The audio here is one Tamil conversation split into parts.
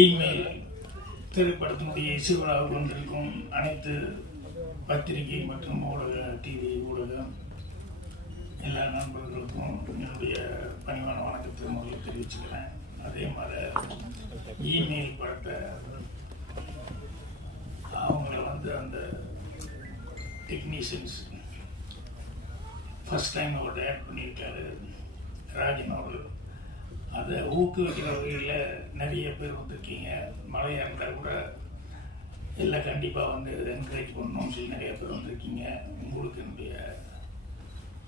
இமெயில் திரைப்படத்தினுடைய இசைவிழாவுக்கு வந்திருக்கும் அனைத்து பத்திரிகை மற்றும் ஊடக டிவி ஊடகம் எல்லா நண்பர்களுக்கும் என்னுடைய பணிவான வணக்கத்தை முதல்ல தெரிவிச்சுக்கிறேன். அதே மாதிரி இமெயில் படத்தை அவங்கள வந்து அந்த டெக்னீஷியன்ஸ் ஃபஸ்ட் டைம் அவர் ஆட் பண்ணியிருக்காரு. ராஜன் அவர்கள். அதை ஊக்குவிக்கிற வகையில் நிறைய பேர் வந்திருக்கீங்க. மழையாக இருந்தால் கூட எல்லாம் கண்டிப்பாக வந்து என்கரேஜ் பண்ணணும்னு சொல்லி நிறைய பேர் வந்திருக்கீங்க. உங்களுக்கு என்னுடைய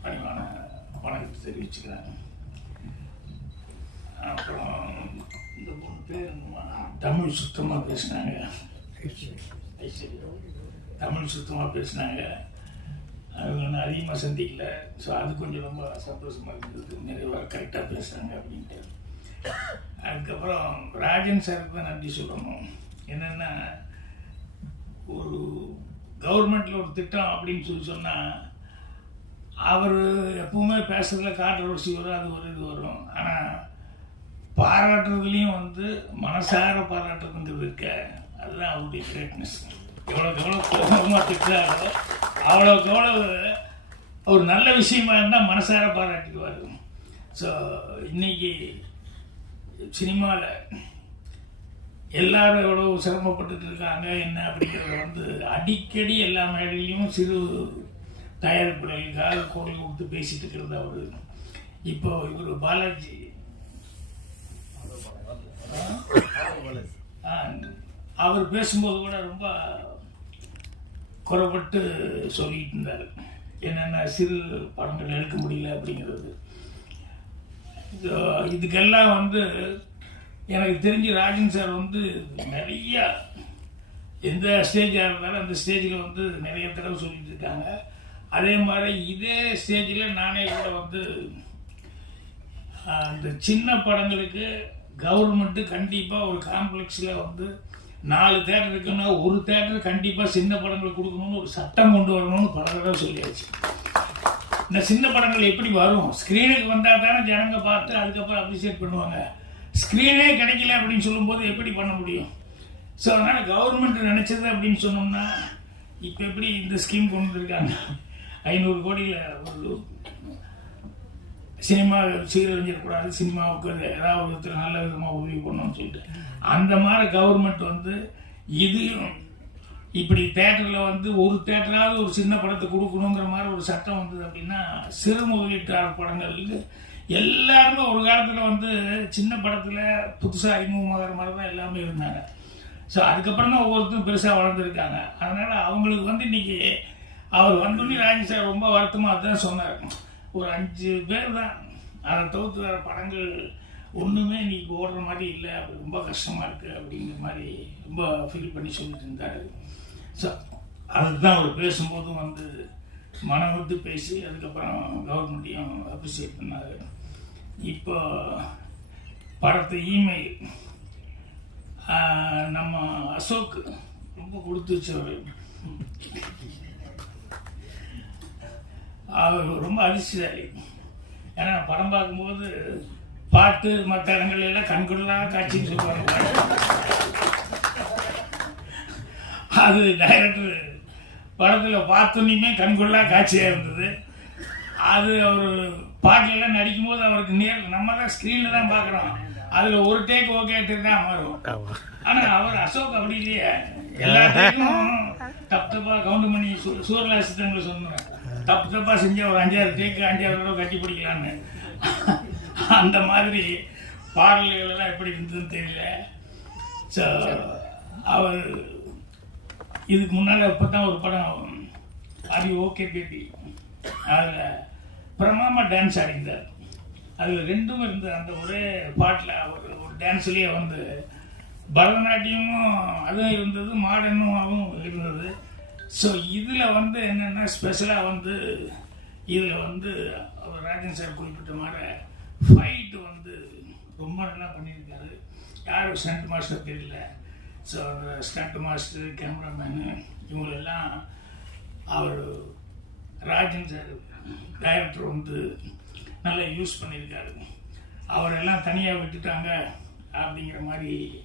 பணிவான வணக்கத்தை தெரிவிச்சுக்கிறேன். அப்புறம் இந்த மூணு பேர் தமிழ் சுத்தமாக பேசினாங்க. ஐஸ்வர்யா. தமிழ் சுத்தமாக பேசினாங்க. அவங்க ஒன்றும் அதிகமாக சந்திக்கல. ஸோ அது கொஞ்சம் ரொம்ப சந்தோஷமாக இருந்தது. நிறைவாக கரெக்டாக பேசுகிறாங்க அப்படின்ட்டு. அதுக்கப்புறம் ராஜன் சாருக்கு தான் நன்றி சொல்லணும்? என்னென்னா ஒரு கவர்மெண்ட்டில் ஒரு திட்டம் அப்படின்னு சொல்லி சொன்னால் அவர் எப்பவுமே பேசுறதுல கான்ட்ரவர்சி வரும் அது ஒரு இது வரும். ஆனால் பாராட்டுறதுலேயும் வந்து மனசார பாராட்டுறதுங்கிறது இருக்க அதுதான் அவருடைய கிரேட்னஸ் எவ்வளோக்கு எவ்வளோ கோபமாக திட்டுறாரோ அவ்வளோக்கு எவ்வளோ ஒரு நல்ல விஷயமா இருந்தால் மனசார பாராட்டிக்குவார் ஸோ இன்னைக்கு சினிமாவில் எல்லாரும் எவ்வளோ சிரமப்பட்டுட்டு இருக்காங்க என்ன அப்படிங்கிறத வந்து அடிக்கடி எல்லா மேடையிலையும் சிறு தயாரிப்புகளுக்காக குரல் கொடுத்து பேசிட்டு இருக்கிறது அவர். இப்போ இவர் பாலாஜி. ஆ, அவர் பேசும்போது கூட ரொம்ப குறப்பட்டு சொல்லிட்டு இருந்தார். என்னென்ன சிறு படங்கள் எடுக்க முடியல அப்படிங்கிறது. இதுக்கெல்லாம் வந்து எனக்கு தெரிஞ்சு ராஜன் சார் வந்து நிறைய எந்த ஸ்டேஜாக இருந்தாலும் அந்த ஸ்டேஜில் வந்து நிறைய தடவை சொல்லிட்டு இருக்காங்க. அதே மாதிரி இதே ஸ்டேஜில் நானே கூட வந்து அந்த சின்ன படங்களுக்கு கவர்மெண்ட்டு கண்டிப்பாக ஒரு காம்ப்ளெக்ஸில் வந்து நாலு தேட்டர் இருக்குன்னா ஒரு தேட்டர் கண்டிப்பாக சின்ன படங்களுக்கு கொடுக்கணும்னு ஒரு சட்டம் கொண்டு வரணும்னு பல தடவை சொல்லியாச்சு. இந்த சின்ன படங்கள் எப்படி வரும்? ஸ்க்ரீனுக்கு வந்தால் தானே ஜனங்க பார்த்து அதுக்கப்புறம் அப்ரிசியேட் பண்ணுவாங்க. ஸ்க்ரீனே கிடைக்கல அப்படின்னு சொல்லும்போது எப்படி பண்ண முடியும்? ஸோ அதனால் கவர்மெண்ட் நினச்சது அப்படின்னு சொன்னோம்னா இப்போ எப்படி இந்த ஸ்கீம் கொண்டு வந்திருக்காங்க? ஐநூறு கோடியில் ஒரு சினிமா சீரழிஞ்சிடக்கூடாது சினிமாவுக்கு அது ஏதாவது ஒருத்தர் நல்ல விதமாக உதவி பண்ணணும்னு சொல்லிட்டு. அந்த மாதிரி கவர்மெண்ட் வந்து இதையும் இப்படி தேட்டரில் வந்து ஒரு தேட்டராவது ஒரு சின்ன படத்தை கொடுக்கணுங்கிற மாதிரி ஒரு சட்டம் வந்தது அப்படின்னா சிறு முதலீட்டாளர் படங்களுக்கு எல்லாருமே ஒரு காலத்தில் வந்து சின்ன படத்தில் புதுசாக அறிமுகமாகிற மாதிரி தான் எல்லாமே இருந்தாங்க. ஸோ அதுக்கப்புறம் தான் ஒவ்வொருத்தரும் பெருசாக வளர்ந்துருக்காங்க. அதனால் அவங்களுக்கு வந்து இன்னைக்கு அவர் வந்தோடனே ராஜி சார் ரொம்ப வருத்தமாக தான் சொன்னார். ஒரு அஞ்சு பேர் தான். அதை தவிர்த்து வேறு படங்கள் ஒன்றுமே இன்றைக்கி ஓடுற மாதிரி இல்லை. அது ரொம்ப கஷ்டமாக இருக்குது அப்படிங்கிற மாதிரி ரொம்ப ஃபீல் பண்ணி சொல்லிட்டு இருந்தார். அதுதான் அவர் பேசும்போதும் வந்து மனம் விட்டு பேசி அதுக்கப்புறம் கவர்மெண்ட்டையும் அப்ரிசியேட் பண்ணார். இப்போ படத்தை இமெயில் நம்ம அசோக் ரொம்ப கொடுத்து வச்சவர். அவர் ரொம்ப அதிர்ஷ்டசாலி ஏன்னா படம் பார்க்கும்போது பாட்டு மற்ற இடங்கள்ல எல்லாம் கண்கொள்ளா காட்சின்னு சொல்லுவாங்க. அது டைரக்டர் படத்தில் பார்த்தோன்னே கண்கொள்ளா காட்சியாக இருந்தது. அது அவர் பாட்டிலெல்லாம் நடிக்கும்போது அவருக்கு நேர் நம்ம தான் ஸ்க்ரீனில் தான் பார்க்குறோம். அதில் ஒரு டேக் ஓகே தான் மாறும். ஆனால் அவர் அசோக் அப்படி இல்லையே. எல்லாத்தையும் தப்பு தப்பாக கவுண்ட் பண்ணி சூ- சூரலாசித்தங்களை சொன்னேன் தப்பு தப்பாக செஞ்சா ஒரு அஞ்சாறு டேக்கு அஞ்சாறு தடவை கட்டி பிடிக்கலான்னு அந்த மாதிரி பாடல்கள் எல்லாம் எப்படி இருந்ததுன்னு தெரியல. ஸோ அவர் இதுக்கு முன்னால் இப்போ தான் ஒரு படம் அது ஓகே பேபி அதில் பிரமாமா டான்ஸ் ஆடிந்தார் அதில் ரெண்டும் இருந்த அந்த ஒரே பாட்டில் ஒரு ஒரு டான்ஸ்லேயே வந்து பரதநாட்டியமும் அதுவும் இருந்தது மாடர்னும் இருந்தது. ஸோ இதில் வந்து என்னென்னா ஸ்பெஷலாக வந்து இதில் வந்து அவர் ராஜன் சார் குறிப்பிட்ட மாதிரி ஃபைட்டு வந்து ரொம்ப நல்லா பண்ணியிருக்காரு. யாரும் சென்ட் மாஸ்டர் தெரியல. ஸோ அந்த ஸ்டண்ட் மாஸ்டர் கேமராமேனு இவங்களெல்லாம் அவர் ராஜன் சார் டைரக்டர் வந்து நல்லா யூஸ் பண்ணியிருக்காரு. அவரெல்லாம் தனியாக விட்டுட்டாங்க அப்படிங்கிற மாதிரி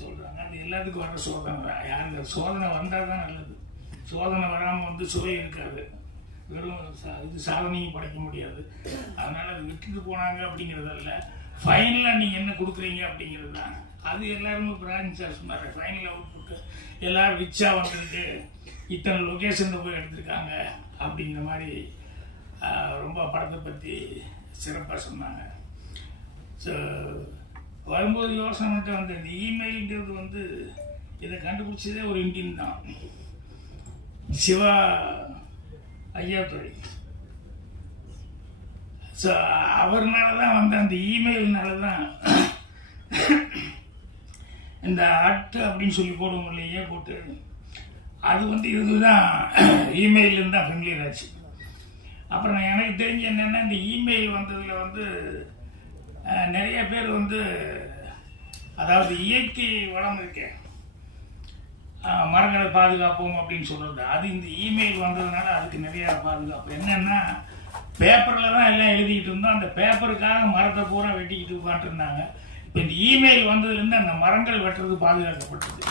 சொல்கிறாங்க அது எல்லாத்துக்கும் வர சோதனை தான். யாருக்கு சோதனை வந்தால் தான் நல்லது. சோதனை வராமல் வந்து சுவை இருக்காது. வெறும் சா- இது சாதனையும் படைக்க முடியாது. அதனால் அது விட்டுட்டு போனாங்க அப்படிங்கிறதல்ல. ஃபைனலாக நீங்கள் என்ன கொடுக்குறீங்க அப்படிங்கிறது தான் அது எல்லாருமே பிரான்ச் சார் சொன்னார் ஃபைனல் அவுட்புட்டு எல்லோரும் ரிச்சாக வந்திருக்கு இத்தனை லொக்கேஷனில் போய் எடுத்திருக்காங்க அப்படிங்கிற மாதிரி ரொம்ப படத்தை பற்றி சிறப்பாக சொன்னாங்க. ஸோ வரும்போது யோசனை வந்து இந்த இமெயில்ங்கிறது வந்து இதை கண்டுபிடிச்சதே ஒரு இண்டியன் தான். சிவா ஐயாத்துறை ஸோ அவர்னால தான் வந்து அந்த இமெயில்னால தான் இந்த அட்டு அப்படின்னு சொல்லி போடுவோம் இல்லையே போட்டு? அது வந்து இதுதான் இமெயிலேருந்து தான் ஃபெமிலியர் ஆச்சு. அப்புறம் எனக்கு தெரிஞ்சு என்னென்னா இந்த இமெயில் வந்ததில் வந்து நிறைய பேர் வந்து அதாவது இயற்கை வளம் இருக்கேன் மரங்களை பாதுகாப்போம் அப்படின்னு சொல்கிறது அது இந்த இமெயில் வந்ததுனால அதுக்கு நிறைய பாதுகாப்பு. என்னென்னா பேப்பரில் தான் எல்லாம் எழுதிக்கிட்டு இருந்தோம். அந்த பேப்பருக்காக மரத்தை பூரா வெட்டிக்கிட்டு உட்காந்துருந்தாங்க இப்போ இந்த இமெயில் வந்ததுலேருந்து அந்த மரங்கள் வெட்டுறது பாதுகாக்கப்பட்டது.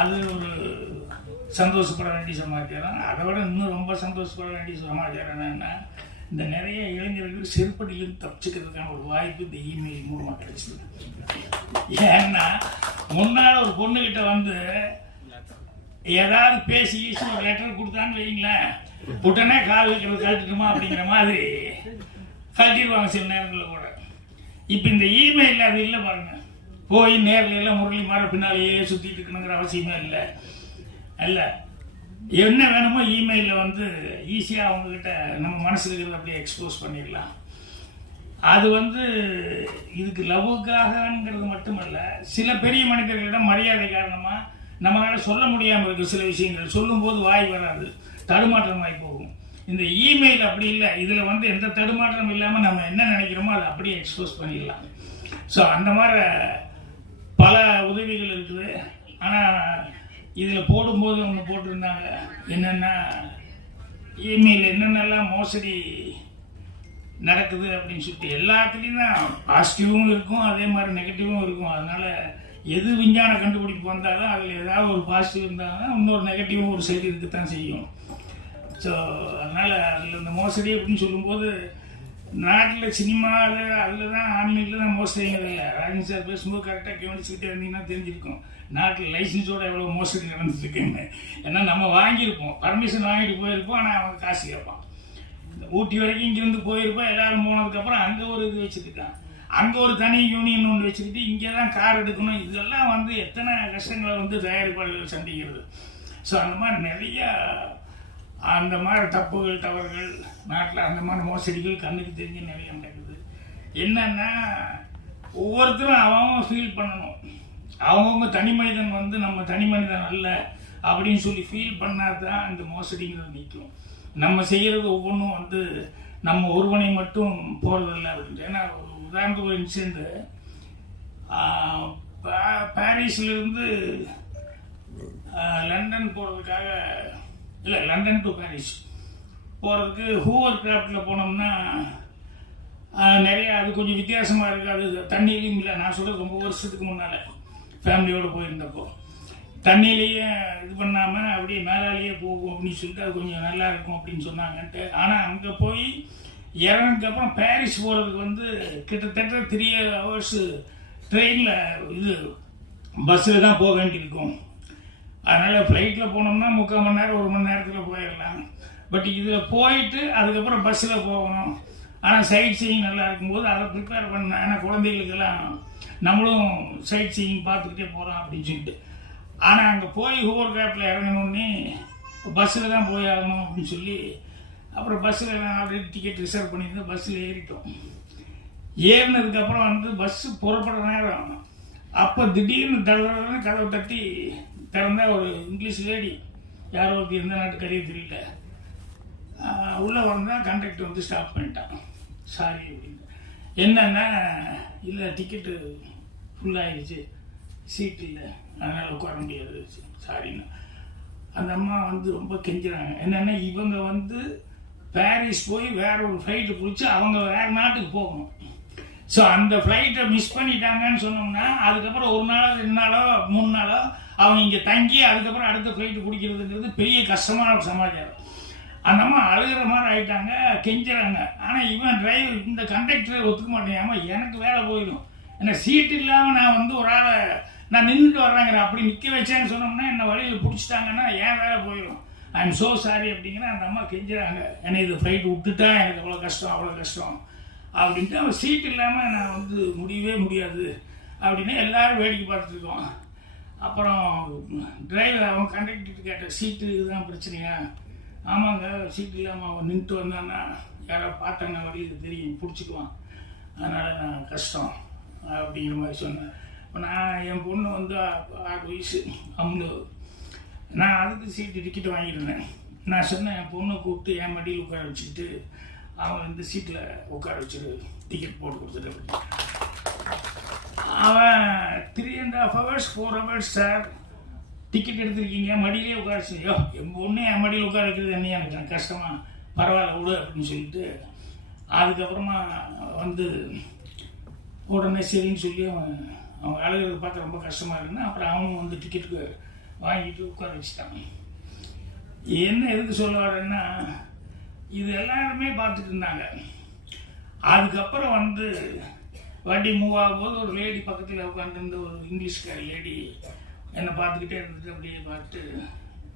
அது ஒரு சந்தோஷப்பட வேண்டிய சமாச்சாரம். அதை விட இன்னும் ரொம்ப சந்தோஷப்பட வேண்டிய சமாச்சாரம் என்னென்னா இந்த நிறைய இளைஞர்கள் செருப்படியிலிருந்து தப்பிச்சுக்கிறதுக்கான ஒரு வாய்ப்பு இந்த இமெயில் மூலமாக கிடைச்சிது. ஏன்னா முன்னால் ஒரு பொண்ணுக்கிட்ட வந்து ஏதாவது பேசி ஈஸியாக ஒரு லெட்டர் கொடுத்தான்னு வைங்களேன் உடனே கால் வைக்கிறது கழட்டுமா அப்படிங்கிற மாதிரி கழட்டிடுவாங்க சில நேரங்களில் கூட. இப்போ இந்த இமெயில் அது இல்லை பாருங்க. போய் நேரில் எல்லாம் முரளி மாற பின்னாலேயே சுற்றிட்டு இருக்கணுங்கிற அவசியமே இல்லை. அல்ல என்ன வேணுமோ இமெயிலில் வந்து ஈஸியாக அவங்கக்கிட்ட நம்ம மனசில் இருக்கிறத அப்படியே எக்ஸ்போஸ் பண்ணிடலாம். அது வந்து இதுக்கு லவ்வுக்காகங்கிறது மட்டுமல்ல சில பெரிய மனிதர்களிடம் மரியாதை காரணமாக நம்மளால் சொல்ல முடியாமல் இருக்கு சில விஷயங்கள். சொல்லும்போது வாய் வராது. தடுமாற்றமாகி போகும். இந்த இமெயில் அப்படி இல்லை இதில் வந்து எந்த தடுமாற்றம் இல்லாமல் நம்ம என்ன நினைக்கிறோமோ அதை அப்படியே எக்ஸ்போஸ் பண்ணிடலாம். ஸோ அந்த மாதிரி பல உதவிகள் இருக்குது. ஆனால் இதில் போடும்போது ஒன்று போட்டிருந்தாங்க. என்னென்னா இமெயில் என்னென்னலாம் மோசடி நடக்குது அப்படின்னு சொல்லிட்டு எல்லாத்துலேயும் தான் பாசிட்டிவும் இருக்கும் அதே மாதிரி நெகட்டிவும் இருக்கும். அதனால் எது விஞ்ஞான கண்டுபிடிப்பு வந்தாலும் அதில் ஏதாவது ஒரு பாசிட்டிவ் இருந்தாலும் இன்னொரு நெகட்டிவும் ஒரு சைடு இருக்கத்தான் செய்யும். ஸோ அதனால் அதில் இந்த மோசடி அப்படின்னு சொல்லும்போது நாட்டில் சினிமாவில் அதில் தான் ஆன்லைனில் தான் மோசடிங்கிறது இல்லை ராஜன் சார் பேசும்போது கரெக்டாக கவனிச்சுக்கிட்டே இருந்தீங்கன்னா தெரிஞ்சிருக்கும். நாட்டில் லைசன்ஸோட எவ்வளோ மோசடி நடந்துட்டுருக்குன்னு. ஏன்னா நம்ம வாங்கியிருப்போம். பர்மிஷன் வாங்கிட்டு போயிருப்போம். ஆனால் அவங்க காசு கேட்பான். இந்த ஊட்டி வரைக்கும் இங்கேருந்து போயிருப்போம் எல்லாரும் போனதுக்கப்புறம் அங்கே ஒரு இது வச்சுருக்கான். அங்கே ஒரு தனி யூனியன் ஒன்று வச்சுக்கிட்டு இங்கே தான் கார் எடுக்கணும். இதெல்லாம் வந்து எத்தனை கஷ்டங்களை வந்து தயாரிப்பாளர்கள் சந்திக்கிறது. ஸோ அந்த மாதிரி நிறையா அந்த மாதிரி தப்புகள் தவறுகள் நாட்டில் அந்த மாதிரி மோசடிகள் கண்ணுக்கு தெரிஞ்சு நிறைய நடக்குது என்னென்னா ஒவ்வொருத்தரும் அவன் ஃபீல் பண்ணணும். அவங்கவுங்க தனி மனிதன் வந்து நம்ம தனி மனிதன் அல்ல அப்படின்னு சொல்லி ஃபீல் பண்ணால் தான் அந்த மோசடிங்கிறது நிற்கும். நம்ம செய்கிறது ஒவ்வொன்றும் வந்து நம்ம ஒருவனை மட்டும் போகிறதில்ல அப்படின்ட்டு ஏன்னா உதாரணத்துக்கு ஒரு இன்சிடென்ட் பாரிஸ்லேருந்து லண்டன் போகிறதுக்காக இல்லை லண்டன் டு பாரிஸ் போகிறதுக்கு ஹூவர் கிராஃப்டில் போனோம்னா நிறையா அது கொஞ்சம் வித்தியாசமாக இருக்குது அது தண்ணியிலையும் இல்லை. நான் சொல்கிறது ரொம்ப வருஷத்துக்கு முன்னால் ஃபேமிலியோடு போயிருந்தப்போ. தண்ணியிலேயே இது பண்ணாமல் அப்படியே மேலாலேயே போகும் அப்படின்னு சொல்லிட்டு அது கொஞ்சம் நல்லா இருக்கும் அப்படின்னு சொன்னாங்கன்ட்டு. ஆனால் அங்கே போய் இறங்கினதுக்கப்புறம் பாரிஸ் போகிறதுக்கு வந்து கிட்டத்தட்ட த்ரீ ஹவர்ஸு ட்ரெயினில் இது பஸ்ஸில் தான் போக வேண்டியிருக்கும். அதனால் ஃப்ளைட்டில் போனோம்னா முக்கால் மணி நேரம் ஒரு மணி நேரத்தில் போயிடலாம். பட் இதில் போயிட்டு அதுக்கப்புறம் பஸ்ஸில் போகணும். ஆனால் சைட் சீயிங் நல்லா இருக்கும்போது அதை ப்ரிப்பேர் பண்ணேன் ஏன்னா குழந்தைகளுக்கெல்லாம் நம்மளும் சைட் சீயிங் பார்த்துக்கிட்டே போகிறோம் அப்படின்னு சொல்லிட்டு. ஆனால் அங்கே போய் ஹோவர் கேப்பில் இறங்கணுன்னே பஸ்ஸில் தான் போய் ஆகணும் அப்படின்னு சொல்லி அப்புறம் பஸ்ஸில் நான் ஆல்ரெடி டிக்கெட் ரிசர்வ் பண்ணியிருந்தேன் பஸ்ஸில் ஏறிட்டோம். ஏறினதுக்கப்புறம் வந்து பஸ்ஸு புறப்படுற நேரம். அப்போ திடீர்னு தடவை கதவை தட்டி திறந்தா ஒரு இங்கிலீஷ் லேடி யாரோ ஒருத்தர் எந்த நாட்டுக்காரியே தெரியல. உள்ளே வந்தால் கண்டக்டர் வந்து ஸ்டாப் பண்ணிட்டான். சாரி அப்படின்னு. என்னன்னா இல்லை டிக்கெட்டு ஃபுல்லாகிடுச்சு சீட் இல்லை. அதனால் உட்கார முடியாது. சாரின்னு அந்த அம்மா வந்து ரொம்ப கெஞ்சுறாங்க. என்னென்னா இவங்க வந்து பாரிஸ் போய் வேற ஒரு ஃப்ளைட்டு பிடிச்சி அவங்க வேற நாட்டுக்கு போகணும். ஸோ அந்த ஃப்ளைட்டை மிஸ் பண்ணிட்டாங்கன்னு சொன்னோம்னா அதுக்கப்புறம் ஒரு நாளோ ரெண்டு நாளோ மூணு நாளோ அவங்க இங்கே தங்கி அதுக்கப்புறம் அடுத்த ஃப்ளைட்டு பிடிக்கிறதுங்கிறது பெரிய கஷ்டமான ஒரு சமாச்சாரம். அந்த அம்மா அழுகிற மாதிரி ஆயிட்டாங்க கெஞ்சுறாங்க. ஆனால் இவன் டிரைவர் இந்த கண்டக்டர் ஒத்துக்க மாட்டேன். எனக்கு வேலை போயிடும். என்ன சீட் இல்லாமல் நான் வந்து ஒரு ஆளை நான் நின்றுட்டு வர்றாங்கிற அப்படி நிற்க வச்சேன்னு சொன்னோம்னா என்னை வழியில் பிடிச்சிட்டாங்கன்னா ஏன் வேலை போயிடும்? ஐ எம் ஸோ சாரி அப்படிங்கிற அந்த அம்மா கெஞ்சுறாங்க. என்னை இது ஃப்ளைட் விட்டுட்டா எனக்கு அவ்வளோ கஷ்டம் அவ்வளோ கஷ்டம். அப்படின்ட்டு அவன் சீட் இல்லாமல் நான் வந்து முடியவே முடியாது அப்படின்னு எல்லாரும் வேடிக்கை பார்த்துருக்கோம் அப்புறம் டிரைவர் அவன் கண்டக்டர் கேட்ட சீட்டு இதுதான் பிரச்சனையா? ஆமாங்க சீட் இல்லாமல் அவன் நின்றுட்டு வந்தான்னா யாரோ பார்த்தாங்க வழியில் தெரியும் பிடிச்சிக்குவான். அதனால் நான் கஷ்டம் அப்படிங்கிற மாதிரி சொன்னேன் இப்போ நான் என் பொண்ணு வந்து ஆறு வயசு அம்லு நான் அதுக்கு சீட்டு டிக்கெட் வாங்கியிருந்தேன் நான் சொன்னேன் என் பொண்ணை கூப்பிட்டு என் மடியில் உட்கார வச்சுக்கிட்டு அவன் இந்த சீட்டில் உட்கார வச்சுரு டிக்கெட் போட்டு கொடுத்துட்டு அவன் three and half hours four hours sir ticket எடுத்திருக்கீங்க மடியிலே உட்காரச்சு ஐயோ என் பொண்ணு என் மடியில் உட்கார வைக்கிறது என்ன? எனக்கு கஷ்டமாக பரவாயில்ல விடு அப்படின்னு சொல்லிட்டு அதுக்கப்புறமா வந்து உடனே சரின்னு சொல்லி அவன் அவன் அழுகிறத பார்த்து ரொம்ப கஷ்டமாக இருக்குன்னு அப்புறம் அவனும் வந்து டிக்கெட்டுக்கு வாங்கிட்டு உட்கார வச்சுட்டான். என்ன எதுக்கு சொல்ல வரேன்னா இது எல்லாருமே பார்த்துட்டு இருந்தாங்க. அதுக்கப்புறம் வந்து வண்டி மூவ் ஆகும்போது ஒரு லேடி பக்கத்தில் உட்காந்துருந்து ஒரு இங்கிலீஷ்கார லேடி என்னை பார்த்துக்கிட்டே இருந்துட்டு அப்படியே பார்த்து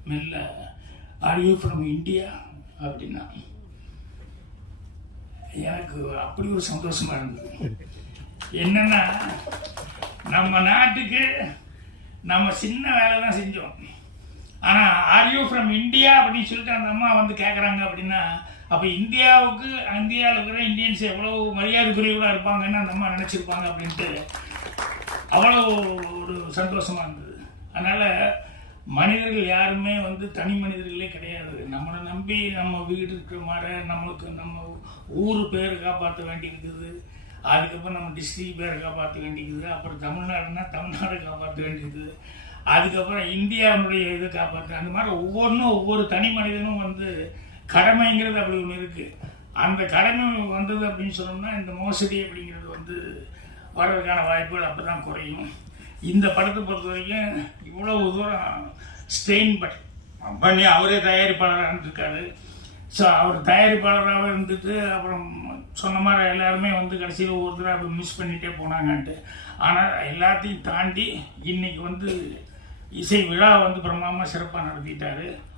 மெல்ல ஆர் யூ ஃப்ரம் இந்தியா அப்படின்னா எனக்கு அப்படி ஒரு சந்தோஷமா இருந்தது. என்னன்னா நம்ம நாட்டுக்கு நம்ம சின்ன வேலை தான் செஞ்சோம். ஆனால் ஆர் யூ ஃப்ரம் இந்தியா அப்படின்னு சொல்லிட்டு அந்த அம்மா வந்து கேட்குறாங்க அப்படின்னா அப்போ இந்தியாவுக்கு இந்தியாவில் இருக்கிற இந்தியன்ஸ் எவ்வளவு மரியாதைக்குரியவர்களாக இருப்பாங்கன்னு அந்த அம்மா நினச்சிருப்பாங்க அப்படின்ட்டு அவ்வளோ ஒரு சந்தோஷமா இருந்தது. அதனால மனிதர்கள் யாருமே வந்து தனி மனிதர்களே கிடையாது. நம்மளை நம்பி நம்ம வீடு இருக்கிற மாதிரி நம்மளுக்கு நம்ம ஊர் பேரை காப்பாற்ற வேண்டியிருக்குது. அதுக்கப்புறம் நம்ம டிஸ்ட்ரிக்ட் பேரை காப்பாற்ற வேண்டியிருக்குது. அப்புறம் தமிழ்நாடுனா தமிழ்நாடை காப்பாற்ற வேண்டியிருக்குது. அதுக்கப்புறம் இந்தியாவுடைய இதை காப்பாற்ற அந்த மாதிரி ஒவ்வொன்றும் ஒவ்வொரு தனி மனிதனும் வந்து கடமைங்கிறது அப்படி ஒன்று இருக்குது அந்த கடமை வந்தது அப்படின்னு சொன்னோம்னா இந்த மோசடி அப்படிங்கிறது வந்து வர்றதுக்கான வாய்ப்புகள் அப்போ தான் குறையும். இந்த படத்தை பொறுத்த வரைக்கும் இவ்வளவு தூரம் ஸ்டெயின் பட் பண்ணி அவரே தயாரிப்பாளராக இருந்திருக்காரு ஸோ அவர் தயாரிப்பாளராக இருந்துட்டு அப்புறம் சொன்ன மாதிரி எல்லாருமே வந்து கடைசியில் ஒவ்வொருத்தராக அப்படி மிஸ் பண்ணிகிட்டே போனாங்கன்ட்டு. ஆனால் எல்லாத்தையும் தாண்டி இன்றைக்கி வந்து இசை விழா வந்து பிரமாமா சிறப்பாக நடத்திட்டாரு.